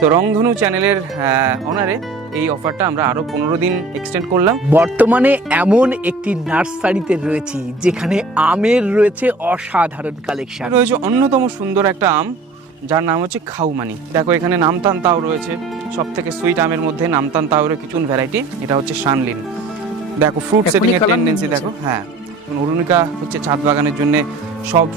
তো রংধনু চ্যানেলের অনারে এই অফারটা আমরা আরও 15 দিন এক্সটেন্ড করলাম। বর্তমানে এমন একটি নার্সারিতে রয়েছি যেখানে আমের রয়েছে অসাধারণ কালেকশন। রয়েছে অন্যতম সুন্দর একটা আম যার নাম হচ্ছে খাউমানি। দেখো এখানে নামতান তাও রয়েছে, সব থেকে সুইট আমের মধ্যে নামতান তাওরের কিছু ভ্যারাইটি। এটা হচ্ছে শানলিন। দেখো ফ্রুট সেটিং এর টেন্ডেন্সি দেখো। হ্যাঁ, অরুণিকা হচ্ছে ছাদ বাগানের জন্য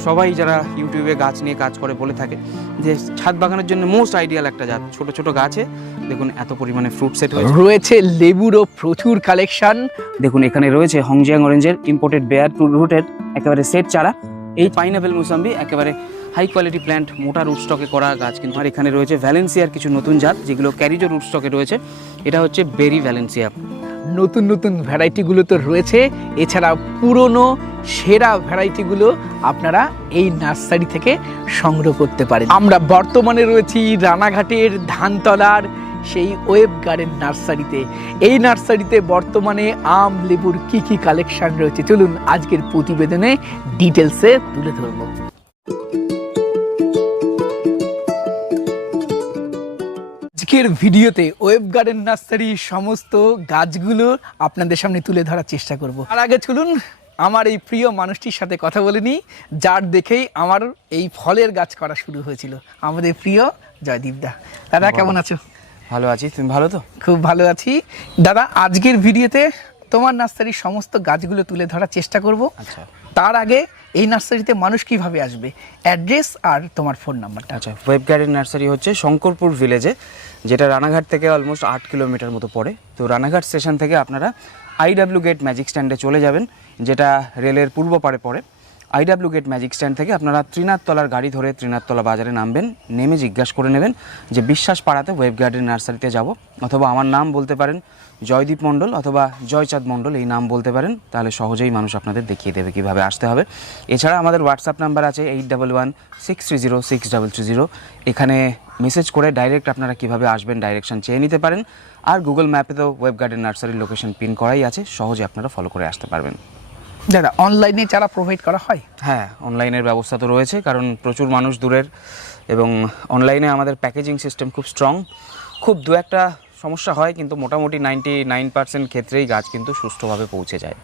সবাই যারা ইউটিউবে গাছ নিয়ে কাজ করে বলে থাকে যে ছাদ বাগানের জন্য মোস্ট আইডিয়াল একটা জাত। ছোট ছোট গাছে দেখুন এত পরিমাণে ফ্রুট সেট হয়েছে। রয়েছে লেবুরও প্রচুর কালেকশন। দেখুন এখানে রয়েছে হংজিয়াং অরেঞ্জের ইম্পোর্টেড বেয়ার রুটের একেবারে সেট চারা। এই পাইনাপেল মুসাম্বি একেবারে হাই কোয়ালিটি প্ল্যান্ট, মোটা রুট স্টকে করা গাছ কিন্তু। আর এখানে রয়েছে ভ্যালেন্সিয়ার কিছু নতুন জাত যেগুলো ক্যারিজো রুট স্টকে রয়েছে। এটা হচ্ছে বেরি ভ্যালেন্সিয়া। নতুন নতুন ভ্যারাইটিগুলো তো রয়েছে, এছাড়া পুরনো সেরা ভ্যারাইটিগুলো আপনারা এই নার্সারি থেকে সংগ্রহ করতে পারেন। আমরা বর্তমানে রয়েছি রানাঘাটের ধানতলার সেই ওয়েব গার্ডেন নার্সারিতে। এই নার্সারিতে বর্তমানে আম লেবুর কি কি কালেকশন রয়েছে চলুন আজকের প্রতিবেদনে ডিটেলসে তুলে ধরবো। আজকের ভিডিওতে ওয়েব গার্ডেন নার্সারির সমস্ত গাছগুলো আপনাদের সামনে তুলে ধরার চেষ্টা করব। আর আগে চলুন আমার এই প্রিয় মানুষটির সাথে কথা বলে নিই, যার দেখেই আমার এই ফলের গাছ করা শুরু হয়েছিল, আমাদের প্রিয় জয়দীপ দা। দাদা কেমন আছো? ভালো আছি, তুমি ভালো তো? খুব ভালো আছি দাদা। আজকের ভিডিওতে তোমার নার্সারির সমস্ত গাছগুলো তুলে ধরার চেষ্টা করব। আচ্ছা, তার আগে এই নার্সারিতে মানুষ কিভাবে আসবে, অ্যাড্রেস আর তোমার ফোন নাম্বারটা। আচ্ছা, ওয়েব গার্ডেন নার্সারি হচ্ছে শঙ্করপুর ভিলেজে, যেটা রানাঘাট থেকে অলমোস্ট 8 কিলোমিটার মতো পড়ে। তো রানাঘাট স্টেশন থেকে আপনারা আইডাব্লিউ গেট ম্যাজিক স্ট্যান্ডে চলে যাবেন, যেটা রেলের পূর্ব পাড়ে পড়ে। আইডাব্লিউ গেট ম্যাজিক স্ট্যান্ড থেকে আপনারা ত্রিনাথতলার গাড়ি ধরে ত্রিনাথতলা বাজারে নামবেন। নেমে জিজ্ঞাসা করে নেবেন যে বিশ্বাস পাড়াতে ওয়েব গার্ডেন নার্সারিতে যাব, অথবা আমার নাম বলতে পারেন জয়দীপ মণ্ডল অথবা জয়চাঁদ মণ্ডল, এই নাম বলতে পারেন। তাহলে সহজেই মানুষ আপনাদের দেখিয়ে দেবে কীভাবে আসতে হবে। এছাড়া আমাদের হোয়াটসঅ্যাপ নাম্বার আছে 8116306330। এখানে মেসেজ করে ডাইরেক্ট আপনারা কীভাবে আসবেন ডাইরেকশন চেয়ে নিতে পারেন। আর গুগল ম্যাপে তো ওয়েব গার্ডেন নার্সারির লোকেশন পিন করাই আছে, সহজে আপনারা ফলো করে আসতে পারবেন। দাদা অনলাইনে চারা প্রোভাইড করা হয়? হ্যাঁ, অনলাইনের ব্যবস্থা তো রয়েছে, কারণ প্রচুর মানুষ দূরের, এবং অনলাইনে আমাদের প্যাকেজিং সিস্টেম খুব স্ট্রং। খুব দু একটা সমস্যা হয়, কিন্তু মোটামুটি 99% ক্ষেত্রেই গাছ কিন্তু সুষ্ঠুভাবে পৌঁছে যায়।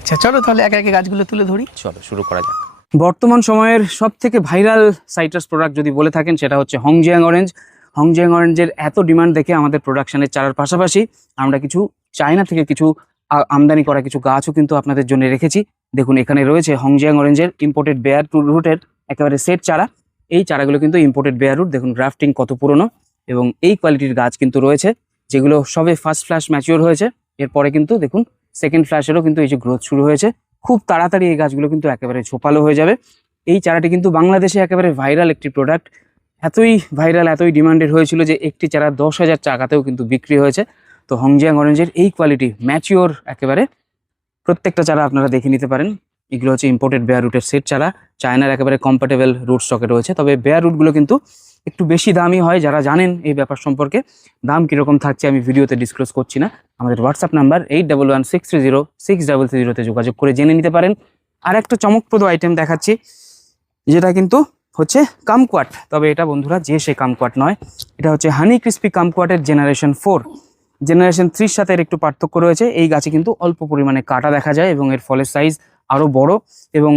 আচ্ছা চলো তাহলে একে একে গাছগুলো তুলে ধরি। চলো শুরু করা যাক। বর্তমান সময়ের সব থেকে ভাইরাল সাইট্রাস প্রোডাক্ট যদি বলে থাকেন সেটা হচ্ছে হংজিয়াং অরেঞ্জ। হংজিয়াং অরেঞ্জের এত ডিমান্ড দেখে আমাদের প্রোডাকশনের চারার পাশাপাশি আমরা কিছু চায়না থেকে কিছু আমদানি করা কিছু গাছও কিন্তু আপনাদের জন্য রেখেছি। দেখুন এখানে রয়েছে হংজিয়াং অরেঞ্জের ইম্পোর্টেড বেয়ার রুটের একেবারে সেট চারা। এই চারাগুলো কিন্তু ইম্পোর্টেড বেয়ার রুট। দেখুন গ্রাফটিং কত পুরনো, এবং এই কোয়ালিটির গাছ কিন্তু রয়েছে যেগুলো সবে ফার্স্ট ফ্ল্যাশ ম্যাচিওর হয়েছে। এরপরে কিন্তু দেখুন সেকেন্ড ফ্ল্যাশেরও কিন্তু এই যে গ্রোথ শুরু হয়েছে। খুব তাড়াতাড়ি এই গাছগুলো কিন্তু একেবারে ঝোপালো হয়ে যাবে। এই চারাটি কিন্তু বাংলাদেশে একেবারে ভাইরাল একটি প্রোডাক্ট। এতই ভাইরাল, এতই ডিমান্ডেড হয়েছিল যে একটি চারা 10,000 টাকাতেও কিন্তু বিক্রি হয়েছে। তো হংজিয়াং অরেঞ্জের এই কোয়ালিটি ম্যাচিওর একেবারে প্রত্যেকটা চারা আপনারা দেখে নিতে পারেন। এগুলো হচ্ছে ইম্পোর্টেড বেয়ার রুটের সেট চারা, চায়নার একেবারে কম্পাটেবল রুট স্টকে রয়েছে। তবে বেয়ার রুটগুলো কিন্তু একটু বেশি দামি হয়। যারা জানেন এই ব্যাপার সম্পর্কে, দাম কীরকম থাকছে আমি ভিডিওতে ডিসক্লোজ করছি না। আমাদের হোয়াটসঅ্যাপ নাম্বার 8116306330 যোগাযোগ করে জেনে নিতে পারেন। আর একটা চমকপ্রদ আইটেম দেখাচ্ছি, যেটা কিন্তু হচ্ছে কামকোয়াট। তবে এটা বন্ধুরা যে সে কামকোয়াট নয়, এটা হচ্ছে হানি ক্রিস্পি কামকোয়াটের জেনারেশন 4। জেনারেশন 3-র সাথে এর একটু পার্থক্য রয়েছে। এই গাছে কিন্তু অল্প পরিমাণে কাটা দেখা যায় এবং এর ফলের সাইজ আরও বড় এবং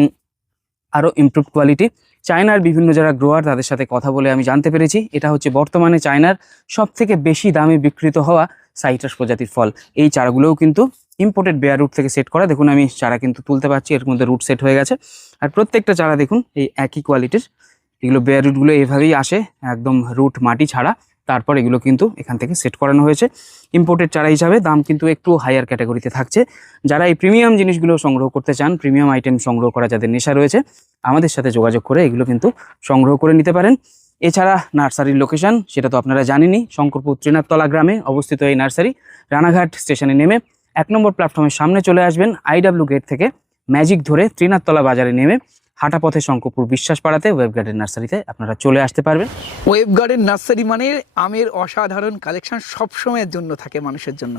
আরও ইমপ্রুভ কোয়ালিটি। চায়নার বিভিন্ন যারা গ্রোয়ার তাদের সাথে কথা বলে আমি জানতে পেরেছি এটা হচ্ছে বর্তমানে চায়নার সব থেকে বেশি দামে বিক্রিত হওয়া সাইট্রাস প্রজাতির ফল। এই চারাগুলোও কিন্তু ইম্পোর্টেড বেয়ার রুট থেকে সেট করা। দেখুন আমি চারা কিন্তু তুলতে পারছি, এর মধ্যে রুট সেট হয়ে গেছে। আর প্রত্যেকটা চারা দেখুন এই একই কোয়ালিটির। এগুলো বেয়ার রুটগুলো এভাবেই আসে, একদম রুট মাটি ছাড়া। তারপর এগুলো কিন্তু এখান থেকে সেট করানো হয়েছে। ইম্পোর্টেড চারা হিসাবে দাম কিন্তু একটু হায়ার ক্যাটাগরিতে থাকছে। যারা এই প্রিমিয়াম জিনিসগুলো সংগ্রহ করতে চান, প্রিমিয়াম আইটেম সংগ্রহ করা যাদের নেশা রয়েছে, আমাদের সাথে যোগাযোগ করে এগুলো কিন্তু সংগ্রহ করে নিতে পারেন। এছাড়া নার্সারির লোকেশন সেটা তো আপনারা জানেনই, শঙ্করপুর ত্রিনাথতলা গ্রামে অবস্থিত এই নার্সারি। রানাঘাট স্টেশনে নেমে 1 নম্বর প্ল্যাটফর্মের সামনে চলে আসবেন। আইডাব্লিউ গেট থেকে ম্যাজিক ধরে ত্রিনাথতলা বাজারে নেমে হাঁটা পথে শঙ্করপুর বিশ্বাস পাড়াতে ওয়েব গার্ডেন নার্সারিতে আপনারা চলে আসতে পারবেন। ওয়েব গার্ডেন নার্সারি মানে আমের অসাধারণ কালেকশন সবসময়ের জন্য থাকে মানুষের জন্য।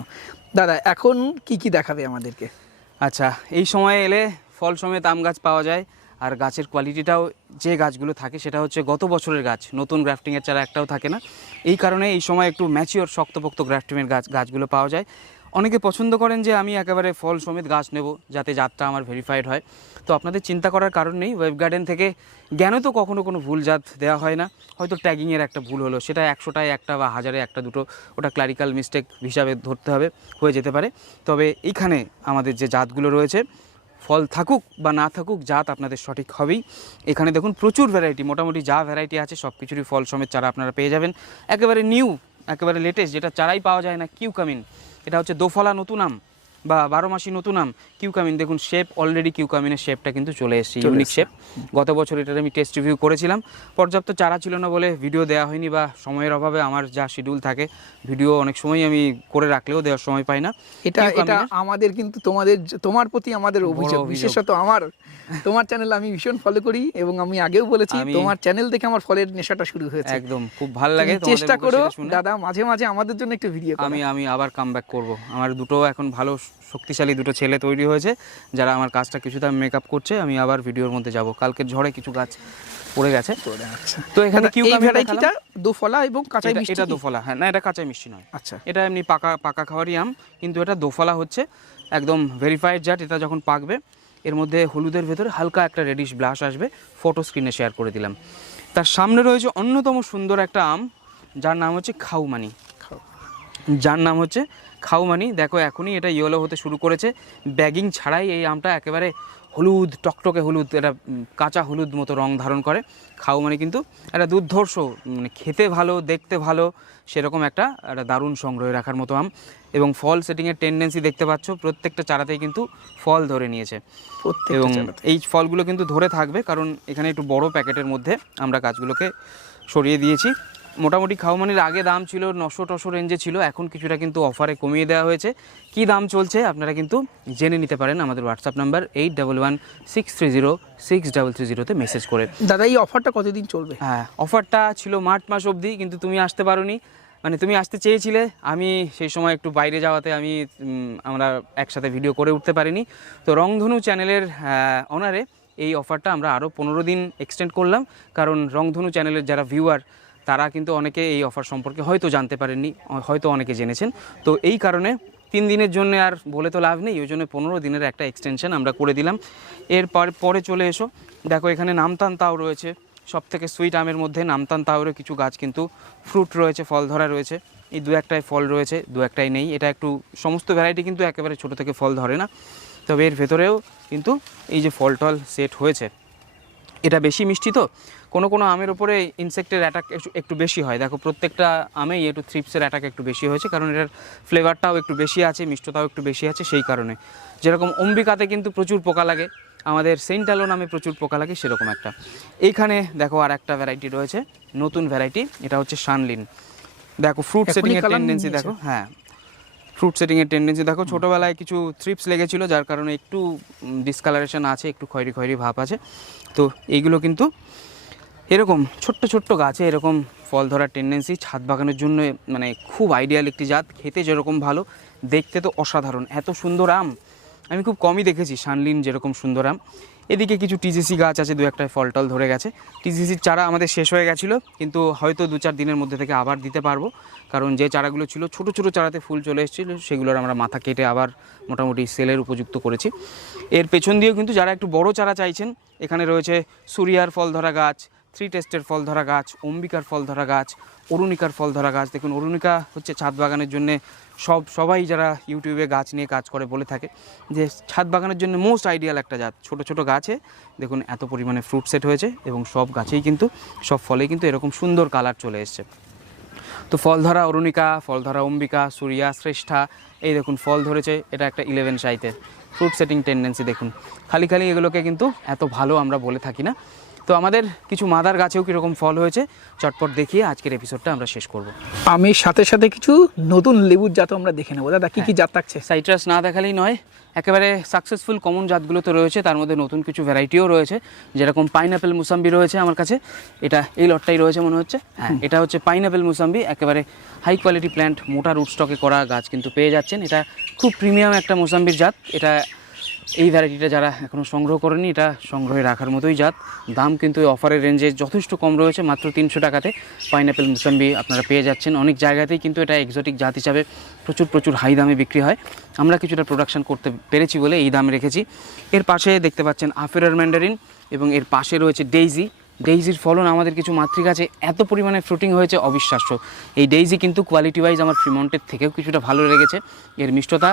দাদা এখন কি কি দেখাবে আমাদেরকে? আচ্ছা, এই সময়ে এলে ফল সমেত আম গাছ পাওয়া যায়। আর গাছের কোয়ালিটিটাও যে গাছগুলো থাকে সেটা হচ্ছে গত বছরের গাছ, নতুন গ্রাফটিংয়ের চারা একটাও থাকে না। এই কারণে এই সময় একটু ম্যাচিওর শক্তপোক্ত গ্রাফটিংয়ের গাছগুলো পাওয়া যায়। অনেকে পছন্দ করেন যে আমি একেবারে ফল সমেত গাছ নেব যাতে জাতটা আমার ভেরিফাইড হয়। তো আপনাদের চিন্তা করার কারণ নেই, ওয়েব গার্ডেন থেকে জ্ঞানে তো কখনো কোনো ভুল জাত দেওয়া হয় না, হয়তো ট্যাগিংয়ের একটা ভুল হলো, সেটা 100টায় একটা বা 1000-এ একটা দুটো, ওটা ক্লারিক্যাল মিস্টেক হিসাবে ধরতে হবে, হয়ে যেতে পারে। তবে এইখানে আমাদের যে জাতগুলো রয়েছে, ফল থাকুক বা না থাকুক, জাত আপনাদের সঠিক হবেই। এখানে দেখুন প্রচুর ভ্যারাইটি, মোটামুটি যা ভ্যারাইটি আছে সব কিছুরই ফল সমেত চারা আপনারা পেয়ে যাবেন। একেবারে নিউ, একেবারে লেটেস্ট, যেটা চারাই পাওয়া যায় না, কিউকামিন। এটা হচ্ছে দোফলা নতুন আম বা 12 মাসি নতুন আম, কিউকামিন। দেখুন শেপ, অলরেডি কিউকামিনের শেপটা কিন্তু চলে এসেছে, ইউনিক শেপ। গত বছর এটার আমি টেস্ট রিভিউ করেছিলাম, পর্যাপ্ত চারা ছিল না বলে ভিডিও দেওয়া হয়নি, বা সময়ের অভাবে আমার যা শিডিউল থাকে ভিডিও অনেক সময় আমি করে রাখলেও দেওয়ার সময় পাই না। এটা আমাদের কিন্তু তোমার প্রতি আমাদের অভিযোগ, বিশেষত তোমার চ্যানেল আমি ভীষণ ফলো করি, এবং আমি আগেও বলেছি তোমার চ্যানেল দেখে আমার ফলের নেশাটা শুরু হয়েছে। একদম খুব ভালো লাগে। চেষ্টা করো দাদা, মাঝে মাঝে আমাদের জন্য একটু ভিডিও করো। আমি আবার কামব্যাক করব। আমার দুটো এখন ভালো শক্তিশালী দুটো ছেলে তৈরি হয়েছে যারা আমার কাজটা কিছুটা মেকআপ করছে। আমি আবার ভিডিওর মধ্যে যাব। কালকের ঝড়ে কিছু গাছ পড়ে গেছে। তো এখানে ভ্যারাইটিটা দোফলা এবং কাঁচাই মিষ্টি। এটা দোফলা, হ্যাঁ, না এটা কাঁচাই মিষ্টি নয়। আচ্ছা, এটা এমনি পাকা খাওয়ারই আম, কিন্তু এটা দোফলা হচ্ছে একদম ভেরিফাইড জাত। এটা যখন পাকবে এর মধ্যে হলুদের ভেতরে হালকা একটা রেডিশ ব্লাশ আসবে, ফটো স্ক্রিনে শেয়ার করে দিলাম। তার সামনে রয়েছে অন্যতম সুন্দর একটা আম, যার নাম হচ্ছে খাউমানি। দেখো এখনই এটা ইয়েলো হতে শুরু করেছে, ব্যাগিং ছাড়াই এই আমটা একেবারে হলুদ, টকটকে হলুদ, এটা কাঁচা হলুদ মতো রং ধারণ করে। খাউমানি কিন্তু একটা দুর্ধর্ষ, মানে খেতে ভালো, দেখতে ভালো, সেরকম একটা দারুণ সংগ্রহে রাখার মতো আম। এবং ফল সেটিংয়ের টেন্ডেন্সি দেখতে পাচ্ছ, প্রত্যেকটা চারাতেই কিন্তু ফল ধরে নিয়েছে, এবং এই ফলগুলো কিন্তু ধরে থাকবে, কারণ এখানে একটু বড় প্যাকেটের মধ্যে আমরা গাছগুলোকে সরিয়ে দিয়েছি। মোটামুটি খাউমানির আগে দাম ছিল 900-900 রেঞ্জে ছিল, এখন কিছুটা কিন্তু অফারে কমিয়ে দেওয়া হয়েছে। কি দাম চলছে আপনারা কিন্তু জেনে নিতে পারেন আমাদের হোয়াটসঅ্যাপ নাম্বার 8116306330-তে মেসেজ করে। দাদা এই অফারটা কতদিন চলবে? হ্যাঁ, অফারটা ছিল মার্চ মাস অবধি, কিন্তু তুমি আসতে পারোনি, মানে তুমি আসতে চেয়েছিলে, আমি সেই সময় একটু বাইরে যাওয়াতে আমরা একসাথে ভিডিও করে উঠতে পারিনি। তো রংধনু চ্যানেলের অনারে এই অফারটা আমরা আরও 15 দিন এক্সটেন্ড করলাম, কারণ রংধনু চ্যানেলের যারা ভিউয়ার তারা কিন্তু অনেকে এই অফার সম্পর্কে হয়তো জানতে পারেননি, হয়তো অনেকে জেনেছেন। তো এই কারণে 3 দিনের জন্য আর বলে তো লাভ নেই, ওই জন্য 15 দিনের একটা এক্সটেনশন আমরা করে দিলাম। পরে চলে এসো, দেখো এখানে নামতান তাও রয়েছে, সব থেকে সুইট আমের মধ্যে নামতান তাওরের কিছু গাছ কিন্তু ফ্রুট রয়েছে, ফল ধরা রয়েছে। এই 2-1টায় ফল রয়েছে, 2-1টায় নেই। এটা একটু, সমস্ত ভ্যারাইটি কিন্তু একেবারে ছোটো থেকে ফল ধরে না, তবে এর ভেতরেও কিন্তু এই যে ফল টল সেট হয়েছে। এটা বেশি মিষ্টি, তো কোনো আমের ওপরে ইনসেক্টের অ্যাটাক একটু বেশি হয়। দেখো প্রত্যেকটা আমেই একটু থ্রিপসের অ্যাটাক একটু বেশি হয়েছে, কারণ এটার ফ্লেভারটাও একটু বেশি আছে, মিষ্টতাও একটু বেশি আছে, সেই কারণে। যেরকম অম্বিকাতে কিন্তু প্রচুর পোকা লাগে, আমাদের সেন্ট অ্যালো নামে প্রচুর পোকা লাগে, সেরকম একটা। এইখানে দেখো আর একটা ভ্যারাইটি রয়েছে, নতুন ভ্যারাইটি, এটা হচ্ছে শানলিন। দেখো ফ্রুট সেটিংয়ের টেন্ডেন্সি দেখো, হ্যাঁ ফ্রুট সেটিংয়ের টেন্ডেন্সি দেখো। ছোটোবেলায় কিছু থ্রিপস লেগেছিলো, যার কারণে একটু ডিসকালারেশন আছে, একটু খয়েরি ভাব আছে। তো এইগুলো কিন্তু এরকম ছোট্ট গাছে এরকম ফল ধরার টেন্ডেন্সি, ছাদ বাগানের জন্য মানে খুব আইডিয়াল একটি জাত। খেতে যেরকম ভালো, দেখতে তো অসাধারণ। এত সুন্দর আম আমি খুব কমই দেখেছি, শানলিন যেরকম সুন্দর আম। এদিকে কিছু টিজিসি গাছ আছে, 2-1টায় ফল টল ধরে গেছে। টিজিসির চারা আমাদের শেষ হয়ে গেছিলো, কিন্তু হয়তো 2-4 দিনের মধ্যে থেকে আবার দিতে পারবো, কারণ যে চারাগুলো ছিল ছোটো চারাতে ফুল চলে এসেছিলো, সেগুলোর আমরা মাথা কেটে আবার মোটামুটি সেলের উপযুক্ত করেছি। এর পেছন দিয়েও কিন্তু যারা একটু বড় চারা চাইছেন, এখানে রয়েছে সুরিয়ার ফল ধরা গাছ, 3 টেস্টের ফল ধরা গাছ, অম্বিকার ফল ধরা গাছ, অরুণিকার ফল ধরা গাছ। দেখুন অরুণিকা হচ্ছে ছাদ বাগানের জন্য, সবাই যারা ইউটিউবে গাছ নিয়ে কাজ করে বলে থাকে যে ছাদ বাগানের জন্য মোস্ট আইডিয়াল একটা জাত। ছোটো গাছে দেখুন এত পরিমাণে ফ্রুট সেট হয়েছে, এবং সব গাছেই কিন্তু, সব ফলেই কিন্তু এরকম সুন্দর কালার চলে এসছে। তো ফল ধরা অরুণিকা, ফল ধরা অম্বিকা, সুরিয়া, শ্রেষ্ঠা, এই দেখুন ফল ধরেছে। এটা একটা 11 সাইজের ফ্রুট সেটিং টেন্ডেন্সি। দেখুন খালি এগুলোকে কিন্তু এত ভালো আমরা বলে থাকি না। তো আমাদের কিছু মাদার গাছেও কীরকম ফল হয়েছে চটপট দেখিয়ে আজকের এপিসোডটা আমরা শেষ করব। আমি সাথে কিছু নতুন লেবুর জাত আমরা দেখে নেবো। দাদা কি জাত থাকছে? সাইট্রাস না দেখালেই নয়, একেবারে সাকসেসফুল কমন জাতগুলো তো রয়েছে, তার মধ্যে নতুন কিছু ভ্যারাইটিও রয়েছে, যেরকম পাইনাপেল মুসাম্বি রয়েছে আমার কাছে। এটা এই লটটাই রয়েছে মনে হচ্ছে, হ্যাঁ এটা হচ্ছে পাইনাপেল মুসাম্বি, একেবারে হাই কোয়ালিটি প্ল্যান্ট, মোটা রুট স্টকে করা গাছ কিন্তু পেয়ে যাচ্ছেন। এটা খুব প্রিমিয়াম একটা মুসাম্বির জাত। এটা এই ভ্যারাইটিটা যারা এখনও সংগ্রহ করেনি, এটা সংগ্রহে রাখার মতোই জাত। দাম কিন্তু এই অফারের রেঞ্জে যথেষ্ট কম রয়েছে, মাত্র 300 টাকাতে পাইনঅ্যাপেল মুসাম্বি আপনারা পেয়ে যাচ্ছেন। অনেক জায়গাতেই কিন্তু এটা এক্সোটিক জাত হিসাবে প্রচুর হাই দামে বিক্রি হয়। আমরা কিছুটা প্রোডাকশন করতে পেরেছি বলে এই দামে রেখেছি। এর পাশে দেখতে পাচ্ছেন আফেরার ম্যান্ডারিন এবং এর পাশে রয়েছে ডেইজি। ডেইজির ফলন আমাদের কিছু মাতৃগাছে এত পরিমাণে ফ্রুটিং হয়েছে অবিশ্বাস্য। এই ডেইজি কিন্তু কোয়ালিটি ওয়াইজ আমার ফ্রিমন্টের থেকেও কিছুটা ভালো লেগেছে। এর মিষ্টতা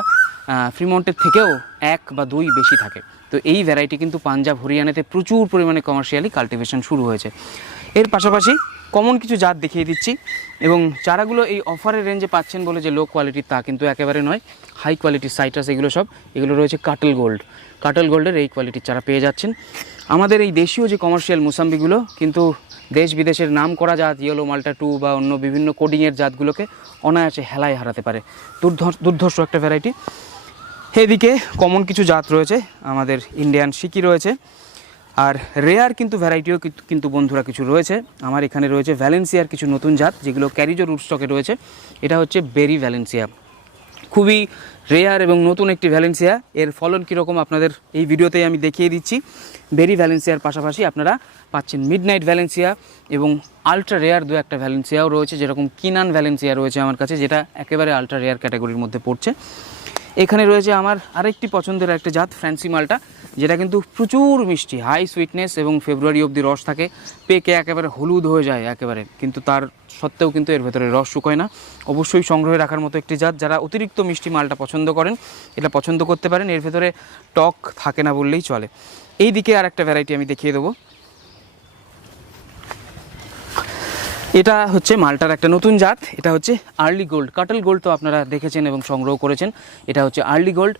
ফ্রিমন্টের থেকেও 1 বা 2 বেশি থাকে। তো এই ভ্যারাইটি কিন্তু পাঞ্জাব হরিয়ানাতে প্রচুর পরিমাণে কমার্শিয়ালি কাল্টিভেশন শুরু হয়েছে। এর পাশাপাশি কমন কিছু জাত দেখিয়ে দিচ্ছি, এবং চারাগুলো এই অফারের রেঞ্জে পাচ্ছেন বলে যে লো কোয়ালিটির তা কিন্তু একেবারে নয়। হাই কোয়ালিটির সাইট্রাস এগুলো রয়েছে কাটল গোল্ডের এই কোয়ালিটির চারা পেয়ে যাচ্ছেন। আমাদের এই দেশীয় যে কমার্শিয়াল মুসাম্বিগুলো কিন্তু দেশ বিদেশের নাম করা জাত ইয়েলো মাল্টা 2 বা অন্য বিভিন্ন কোডিংয়ের জাতগুলোকে অনায়াসে হেলায় হারাতে পারে। দুর্ধর্ষ একটা ভ্যারাইটি। এদিকে কমন কিছু জাত রয়েছে, আমাদের ইন্ডিয়ান সিকি রয়েছে, আর রেয়ার কিন্তু ভ্যারাইটিও কিন্তু বন্ধুরা কিছু রয়েছে। আমার এখানে রয়েছে ভ্যালেন্সিয়ার কিছু নতুন জাত যেগুলো ক্যারিজো রুট স্টকে রয়েছে। এটা হচ্ছে বেরি ভ্যালেন্সিয়া, খুবই রেয়ার এবং নতুন একটি ভ্যালেন্সিয়া। এর ফলন কীরকম আপনাদের এই ভিডিওতেই আমি দেখিয়ে দিচ্ছি। বেরি ভ্যালেন্সিয়ার পাশাপাশি আপনারা পাচ্ছেন মিডনাইট ভ্যালেন্সিয়া এবং আলট্রা রেয়ার দু একটা ভ্যালেন্সিয়াও রয়েছে, যেরকম কিনান ভ্যালেন্সিয়া রয়েছে আমার কাছে, যেটা একেবারে আলট্রা রেয়ার ক্যাটাগরির মধ্যে পড়ছে। এখানে রয়েছে আমার আরেকটি পছন্দের একটা জাত ফ্যান্সি মালটা, যেটা কিন্তু প্রচুর মিষ্টি, হাই সুইটনেস এবং ফেব্রুয়ারি অবধি রস থাকে, পেকে একেবারে হলুদ হয়ে যায় একেবারে, কিন্তু তার সত্ত্বেও কিন্তু এর ভেতরে রস শুকোয় না। অবশ্যই সংগ্রহে রাখার মতো একটি জাত। যারা অতিরিক্ত মিষ্টি মালটা পছন্দ করেন এটা পছন্দ করতে পারেন, এর ভেতরে টক থাকে না বললেই চলে। এই দিকে আর একটা ভ্যারাইটি আমি দেখিয়ে দেবো। এটা হচ্ছে মালটার একটা নতুন জাত, এটা হচ্ছে আর্লি গোল্ড। কাটল গোল্ড তো আপনারা দেখেছেন এবং সংগ্রহ করেছেন। এটা হচ্ছে আর্লি গোল্ড।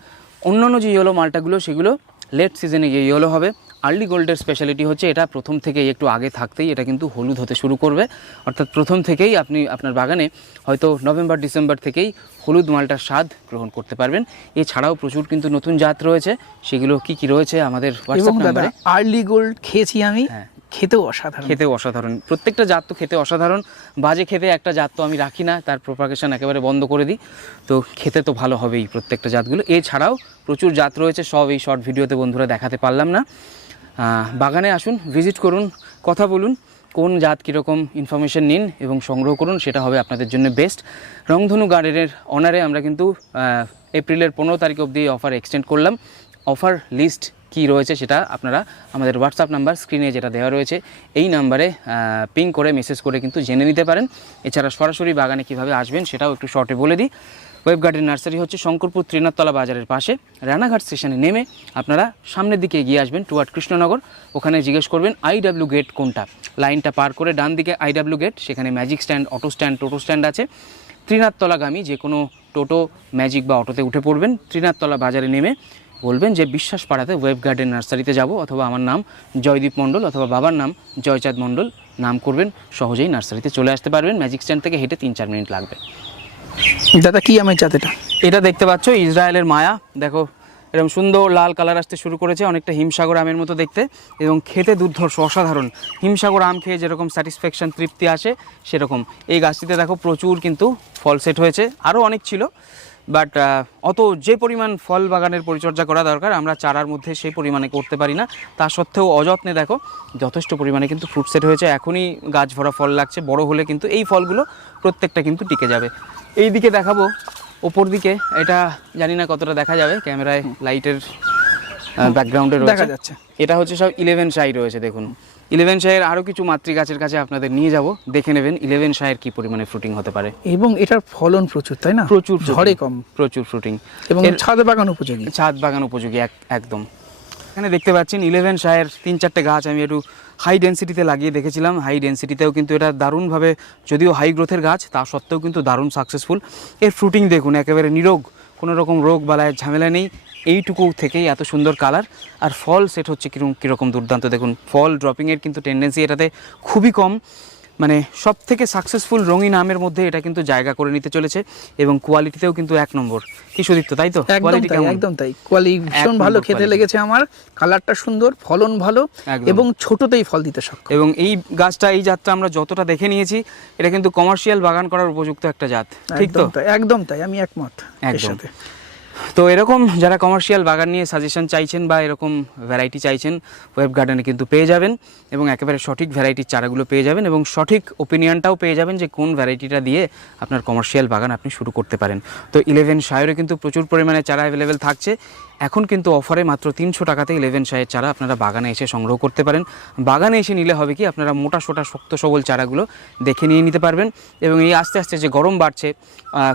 অন্যান্য যে ইয়েলো মালটাগুলো সেগুলো লেট সিজনে গিয়ে ইয়েলো হবে। আর্লি গোল্ডের স্পেশালিটি হচ্ছে এটা প্রথম থেকেই একটু আগে থাকতেই এটা কিন্তু হলুদ হতে শুরু করবে, অর্থাৎ প্রথম থেকেই আপনি আপনার বাগানে হয়তো নভেম্বর ডিসেম্বর থেকেই হলুদ মালটার স্বাদ গ্রহণ করতে পারবেন। এছাড়াও প্রচুর কিন্তু নতুন জাত রয়েছে, সেগুলো কি রয়েছে আমাদের হোয়াটসঅ্যাপ নাম্বারে। আর্লি গোল্ড খেয়েছি আমি, খেতেও অসাধারণ। প্রত্যেকটা জাত তো খেতে অসাধারণ। বাজে খেতে একটা জাত তো আমি রাখি না, তার প্রোপাগেশন একেবারে বন্ধ করে দিই। তো খেতে তো ভালো হবেই প্রত্যেকটা জাতগুলো। এছাড়াও প্রচুর জাত রয়েছে, সব এই শর্ট ভিডিওতে বন্ধুরা দেখাতে পারলাম না। বাগানে আসুন, ভিজিট করুন, কথা বলুন, কোন জাত কীরকম ইনফরমেশন নিন এবং সংগ্রহ করুন, সেটা হবে আপনাদের জন্য বেস্ট। রংধনু গার্ডেনের অনারে আমরা কিন্তু এপ্রিলের 15 তারিখ অবধি অফার এক্সটেন্ড করলাম। অফার লিস্ট কি রয়েছে সেটা আপনারা আমাদের হোয়াটসঅ্যাপ নাম্বার স্ক্রিনে যেটা দেওয়া রয়েছে এই নাম্বারে পিং করে মেসেজ করে কিন্তু জেনে নিতে পারেন। এছাড়া সরাসরি বাগানে কিভাবে আসবেন সেটাও একটু শর্টে বলে দিই। ওয়েব গার্ডেন নার্সারি হচ্ছে শঙ্করপুর ত্রিনাথতলা বাজারের পাশে, রানাঘাট স্টেশনে নেমে আপনারা সামনের দিকে এগিয়ে আসবেন টুয়ার্ড কৃষ্ণনগর। ওখানে জিজ্ঞেস করবেন আইডাব্লিউ গেট কোনটা, লাইনটা পার করে ডান দিকে আইডাব্লিউ গেট, সেখানে ম্যাজিক স্ট্যান্ড, অটো স্ট্যান্ড, টোটো স্ট্যান্ড আছে। ত্রিনাথতলাগামী যে কোনো টোটো, ম্যাজিক বা অটোতে উঠে পড়বেন। ত্রিনাথতলা বাজারে নেমে বলবেন যে বিশ্বাস পাড়াতে ওয়েব গার্ডেন নার্সারিতে যাব, অথবা আমার নাম জয়দীপ মণ্ডল অথবা বাবার নাম জয়চাঁদ মণ্ডল নাম করবেন, সহজেই নার্সারিতে চলে আসতে পারবেন। ম্যাজিক স্ট্যান্ড থেকে হেঁটে 3-4 মিনিট লাগবে। দাদা কি আমের জাত এটা? এটা দেখতে পাচ্ছ ইসরায়েলের মায়া, দেখো এরকম সুন্দর লাল কালার আসতে শুরু করেছে, অনেকটা হিমসাগর আমের মতো দেখতে এবং খেতে দুর্ধর্ষ, অসাধারণ। হিমসাগর আম খেয়ে যেরকম স্যাটিসফ্যাকশন, তৃপ্তি আসে, সেরকম এই গাছটিতে দেখো প্রচুর কিন্তু ফল সেট হয়েছে। আরও অনেক ছিল, বাট অত যে পরিমাণ ফল বাগানের পরিচর্যা করা দরকার আমরা চারার মধ্যে সেই পরিমাণে করতে পারি না। তা সত্ত্বেও অযত্নে দেখো যথেষ্ট পরিমাণে কিন্তু ফ্রুট সেট হয়েছে। এখনই গাছ ভরা ফল লাগছে, বড় হলে কিন্তু এই ফলগুলো প্রত্যেকটা কিন্তু টিকে যাবে। এই দিকে দেখাবো ওপর দিকে, এটা জানি না কতটা দেখা যাবে ক্যামেরায়, লাইটের ব্যাকগ্রাউন্ডে দেখা যাচ্ছে। এটা হচ্ছে সব 11 শাই রয়েছে, দেখুন 11 শাইয়ের আরও কিছু মাতৃ গাছের কাছে আপনাদের নিয়ে যাব, দেখে নেবেন 11 শাইয়ের কী পরিমাণে ফ্রুটিং হতে পারে। এবং এটার ফলন প্রচুর, তাই না? প্রচুর, ঝড়ে কম, প্রচুর ফ্রুটিং এবং ছাদ বাগান উপযোগী। একদম। এখানে দেখতে পাচ্ছেন 11 শাইয়ের 3-4টে গাছ আমি একটু হাই ডেন্সিটিতে লাগিয়ে দেখেছিলাম। হাই ডেন্সিটিতেও কিন্তু এটা দারুণভাবে, যদিও হাই গ্রোথের গাছ তা সত্ত্বেও কিন্তু দারুণ সাকসেসফুল। এর ফ্রুটিং দেখুন একেবারে নিরোগ, কোনো রকম রোগ বালায়ের ঝামেলা নেই। এইটুকু থেকেই এত সুন্দর কালার, আর ফল সেট হচ্ছে কীরকম দুর্দান্ত দেখুন। ফল ড্রপিংয়ের কিন্তু টেন্ডেন্সি এটাতে খুবই কম, মানে সব থেকে সাকসেসফুল রঙিন আমের মধ্যে এটা কিন্তু জায়গা করে নিতে চলেছে এবং কোয়ালিটিতেও কিন্তু 1 নম্বর। কি সুদীপ্ত, তাই তো? একদম তাই, কোয়ালিটি ভীষণ ভালো খেতে লেগেছে আমার, কালারটা সুন্দর, ফলন ভালো এবং ছোটতেই ফল দিতে সক্ষম। এবং এই গাছটা, এই জাতটা আমরা যতটা দেখে নিয়েছি এটা কিন্তু কমার্শিয়াল বাগান করার উপযুক্ত একটা জাত, ঠিক তো? একদম তাই, আমি একমত এর সাথে। তো এরকম যারা কমার্শিয়াল বাগান নিয়ে সাজেশন চাইছেন বা এরকম ভ্যারাইটি চাইছেন, ওয়েব গার্ডেনে কিন্তু পেয়ে যাবেন এবং একেবারে সঠিক ভ্যারাইটির চারাগুলো পেয়ে যাবেন এবং সঠিক ওপিনিয়নটাও পেয়ে যাবেন যে কোন ভ্যারাইটিটা দিয়ে আপনার কমার্শিয়াল বাগান আপনি শুরু করতে পারেন। তো 11 শাহেরও কিন্তু প্রচুর পরিমাণে চারা অ্যাভেলেবেল থাকছে। এখন কিন্তু অফারে মাত্র 300 টাকাতে 11 শাহের চারা আপনারা বাগানে এসে সংগ্রহ করতে পারেন। বাগানে এসে নিলে হবে কি, আপনারা মোটা সোটা শক্ত সবল চারাগুলো দেখে নিয়ে নিতে পারবেন এবং এই আস্তে আস্তে যে গরম বাড়ছে,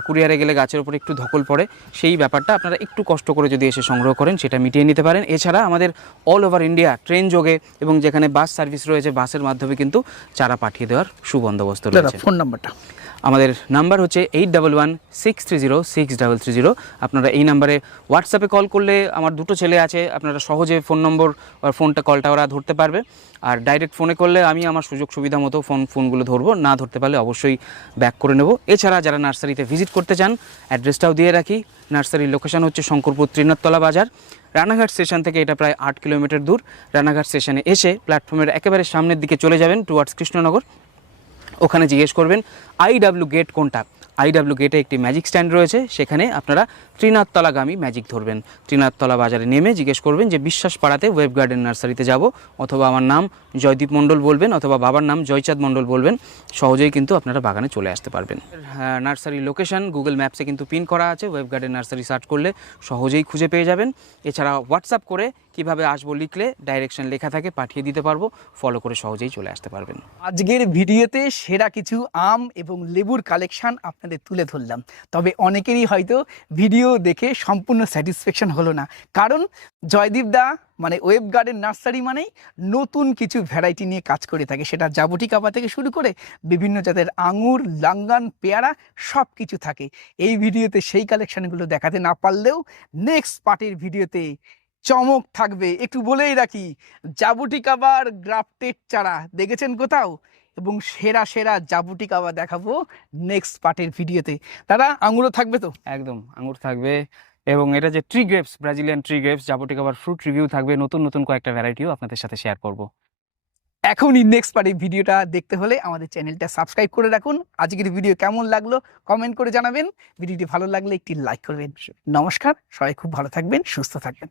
কুরিয়ারে গেলে গাছের উপর একটু ধকল পড়ে, সেই ব্যাপারটা আপনারা একটু কষ্ট করে যদি এসে সংগ্রহ করেন সেটা মিটিয়ে নিতে পারেন। এছাড়া আমাদের অল ওভার ইন্ডিয়া ট্রেন যোগে এবং যেখানে বাস সার্ভিস রয়েছে, বাসের মাধ্যমে কিন্তু চারা পাঠিয়ে দেওয়ার সুবন্দোবস্ত রয়েছে। ফোন নাম্বারটা আমাদের নাম্বার হচ্ছে 8116306330। আপনারা এই নাম্বারে হোয়াটসঅ্যাপে কল করলে, আমার দুটো ছেলে আছে, আপনারা সহজে ফোন নম্বর আর কলটা ওরা ধরতে পারবে। আর ডাইরেক্ট ফোনে করলে আমি আমার সুযোগ সুবিধা মতো ফোনগুলো ধরবো, না ধরতে পারলে অবশ্যই ব্যাক করে নেব। এছাড়া যারা নার্সারিতে ভিজিট করতে চান, অ্যাড্রেসটাও দিয়ে রাখি। নার্সারির লোকেশন হচ্ছে শঙ্করপুর ত্রিনাথতলা বাজার, রানাঘাট স্টেশন থেকে এটা প্রায় 8 কিলোমিটার দূর। রানাঘাট স্টেশনে এসে প্ল্যাটফর্মের একেবারে সামনের দিকে চলে যাবেন টুয়ার্ডস কৃষ্ণনগর। ওখানে জিজ্ঞেস করবেন আইডাব্লিউ গেট কোনটা। আইডাব্লিউ গেটে একটি ম্যাজিক স্ট্যান্ড রয়েছে, সেখানে আপনারা ত্রিনাথতলাগামী ম্যাজিক ধরবেন। ত্রিনাথতলা বাজারে নেমে জিজ্ঞেস করবেন যে বিশ্বাস পাড়াতে ওয়েব গার্ডেন নার্সারিতে যাব, অথবা আমার নাম জয়দীপ মণ্ডল বলবেন, অথবা বাবার নাম জয়চাঁদ মণ্ডল বলবেন। সহজেই কিন্তু আপনারা বাগানে চলে আসতে পারবেন। নার্সারি লোকেশন গুগল ম্যাপসে কিন্তু পিন করা আছে, ওয়েব গার্ডেন নার্সারি সার্চ করলে সহজেই খুঁজে পেয়ে যাবেন। এছাড়া হোয়াটসঅ্যাপ করে কিভাবে আসবো লিখলে ডাইরেকশন লেখা থাকে, পাঠিয়ে দিতে পারবো, ফলো করে সহজেই চলে আসতে পারবেন। আজকের ভিডিওতে সেরা কিছু আম এবং লেবুর কালেকশন আপনাদের তুলে ধরলাম। তবে অনেকেরই হয়তো ভিডিও দেখে সম্পূর্ণ স্যাটিসফ্যাকশন হলো না, কারণ জয়দীপ দা মানে ওয়েব গার্ডেন নার্সারি মানেই নতুন কিছু ভ্যারাইটি নিয়ে কাজ করে থাকে। সেটা জাবুটিকাবা থেকে শুরু করে বিভিন্ন জাতের আঙুর, লাঙ্গান, পেয়ারা সব কিছু থাকে। এই ভিডিওতে সেই কালেকশনগুলো দেখাতে না পারলেও নেক্সট পার্টির ভিডিওতে চমক থাকবে। একটু বলেই রাখি, জাবুটিকাবার গ্রাফটেড চারা দেখেছেন কোথাও, এবং সেরা সেরা জাবুটিকাবা দেখাবো নেক্সট পার্টের ভিডিওতে। দাদা আঙুরও থাকবে তো? একদম, আঙুর থাকবে এবং এটা যে tree grapes, Brazilian tree grapes, জাবুটিকাবার ফ্রুট রিভিউ থাকবে, নতুন নতুন কয়েকটা ভ্যারাইটিও আপনাদের সাথে শেয়ার করব। এখনই নেক্সট পার্টের ভিডিওটা দেখতে হলে আমাদের চ্যানেলটা সাবস্ক্রাইব করে রাখুন। আজকের ভিডিও কেমন লাগলো কমেন্ট করে জানাবেন। ভিডিওটি ভালো লাগলে একটি লাইক করবেন। নমস্কার, সবাই খুব ভালো থাকবেন, সুস্থ থাকবেন।